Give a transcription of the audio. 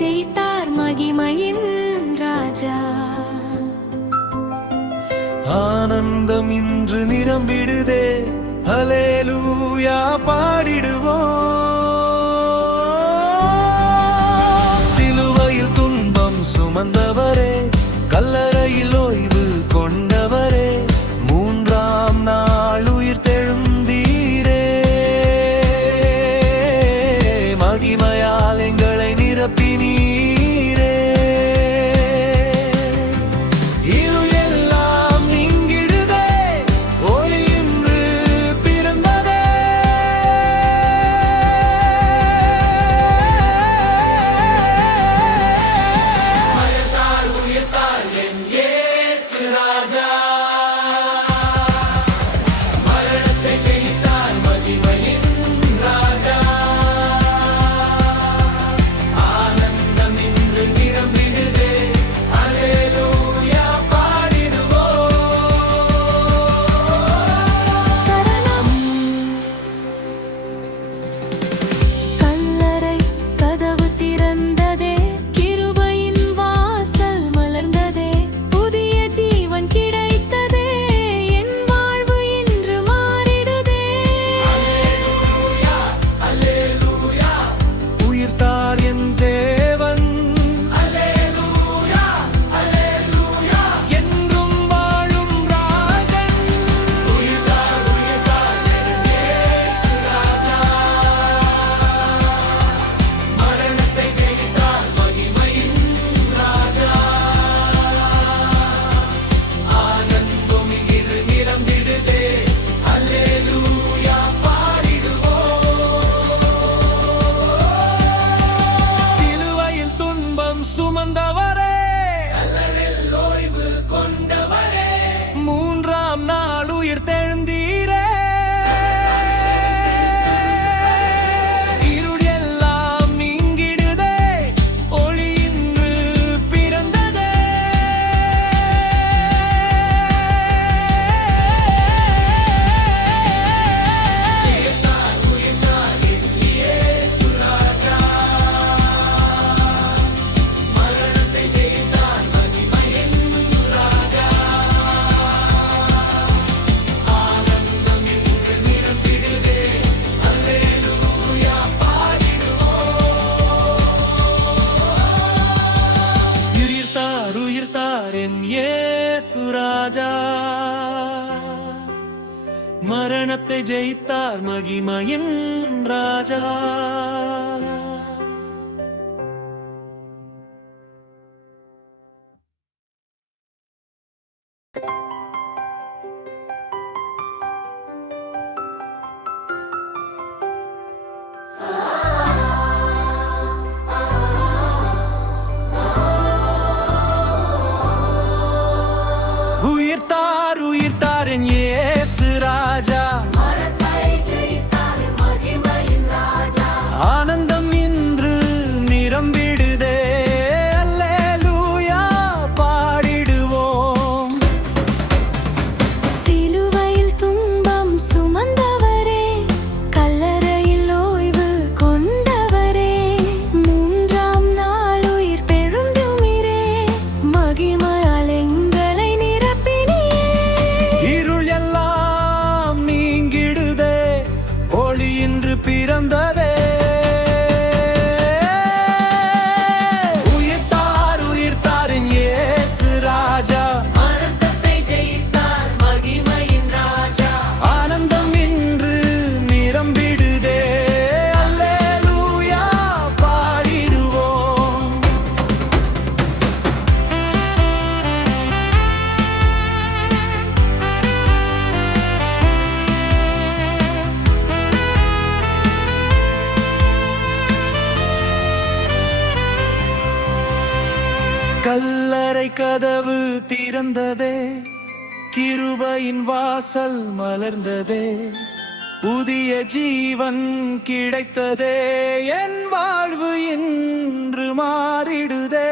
ஜெயித்தார் மகிமையின் ராஜா. ஆனந்தம் இன்று நிரம்பிடுதே, ஹல்லேலூயா பாடிடுவோம். சிலுவையில் துன்பம் சுமந்தவரே, கல்லறையில் ஓய்வு கொண்டவரே, மூன்றாம் நாள் உயிர் தெழுந்தீரே. மகிமையால் எங்களை நிரப்பினீரே. இருள் எல்லாம் நீங்கிடுதே, ஒளி இன்று பிறந்ததே. மரணத்தால் உயிர்த்தார் என் இயேசு ராஜா. மரணத்தை ஜெயித்தார் மகிமையின் ராஜா. ஆனந்தம் இன்று நிரம்பிடுதே, ஹல்லேலூயா பாடிடுவோம். சரணம். கல்லறை கதவு திறந்ததே, கிருபையின் வாசல் மலர்ந்ததே, புதிய ஜீவன் கிடைத்ததே, என் வாழ்வு இன்று மாறிடுதே. ஹல்லேலூயா, ஹல்லேலூயா. உயிர்த்தார் என் தேவன். ஹல்லேலூயா, ஹல்லேலூயா. என்றும் வாழும் ராஜன். உயிர்த்தார், உயிர்த்தார் என் இயேசு ராஜா. மரணத்தை ஜெயித்தார் மகிமையின் ராஜா. ஆனந்தம் இன்று நிரம்பிடுதே, ஹல்லேலூயா பாடிடுவோம். சிலுவையில் துன்பம் சுமந்தவரே, கல்லறையில் ஓய்வு கொண்டவரே, மூன்றாம் நாள் உயிர் தெழுந்தீரே. இருள் எல்லாம் நீங்கிடுதே, ஒளி இன்று பிறந்ததே. உயிர்த்தார், உயிர்த்தார் என் இயேசு ராஜா. மரணத்தை ஜெயித்தார் மகிமையின் ராஜா. ஆனந்தம் இன்று நிரம்பிடுதே, ஹல்லேலூயா பாடிடுவோம். உயிர்த்தார், உயிர்த்தார் என் இயேசு ராஜா. மரணத்தை ஜெயித்தார் மகிமையின் ராஜா. உயிர்த்தார், உயிர்த்தார் என் இயேசு ராஜா. ஆனந்தம் இன்று நிரம்பிடுதே, அல்லேலூயா பாடிடுவோம். சிலுவையில் துன்பம் சுமந்தவரே, கல்லறையில் ஓய்வு கொண்டவரே, மூன்றாம் நாள் உயிர் பெருந்துமிரே, மகிமையால் எங்களை நிரப்பினீரே. இருள் எல்லாம் நீங்கிடுதே, ஒளி இன்று பிறந்ததே. உயிர்த்தார், உயிர்த்தார் என் இயேசு ராஜா. மரணத்தை ஜெயித்தார் மகிமையின் ராஜா. ஆனந்தம் இன்று நிரம்பிடுதே, அல்லேலூயா பாடிடுவோம். கல்லறை கதவு திறந்ததே, கிருபையின் வாசல் மலர்ந்ததே, புதிய ஜீவன் கிடைத்ததே, என் வாழ்வு இன்று மாறிடுதே.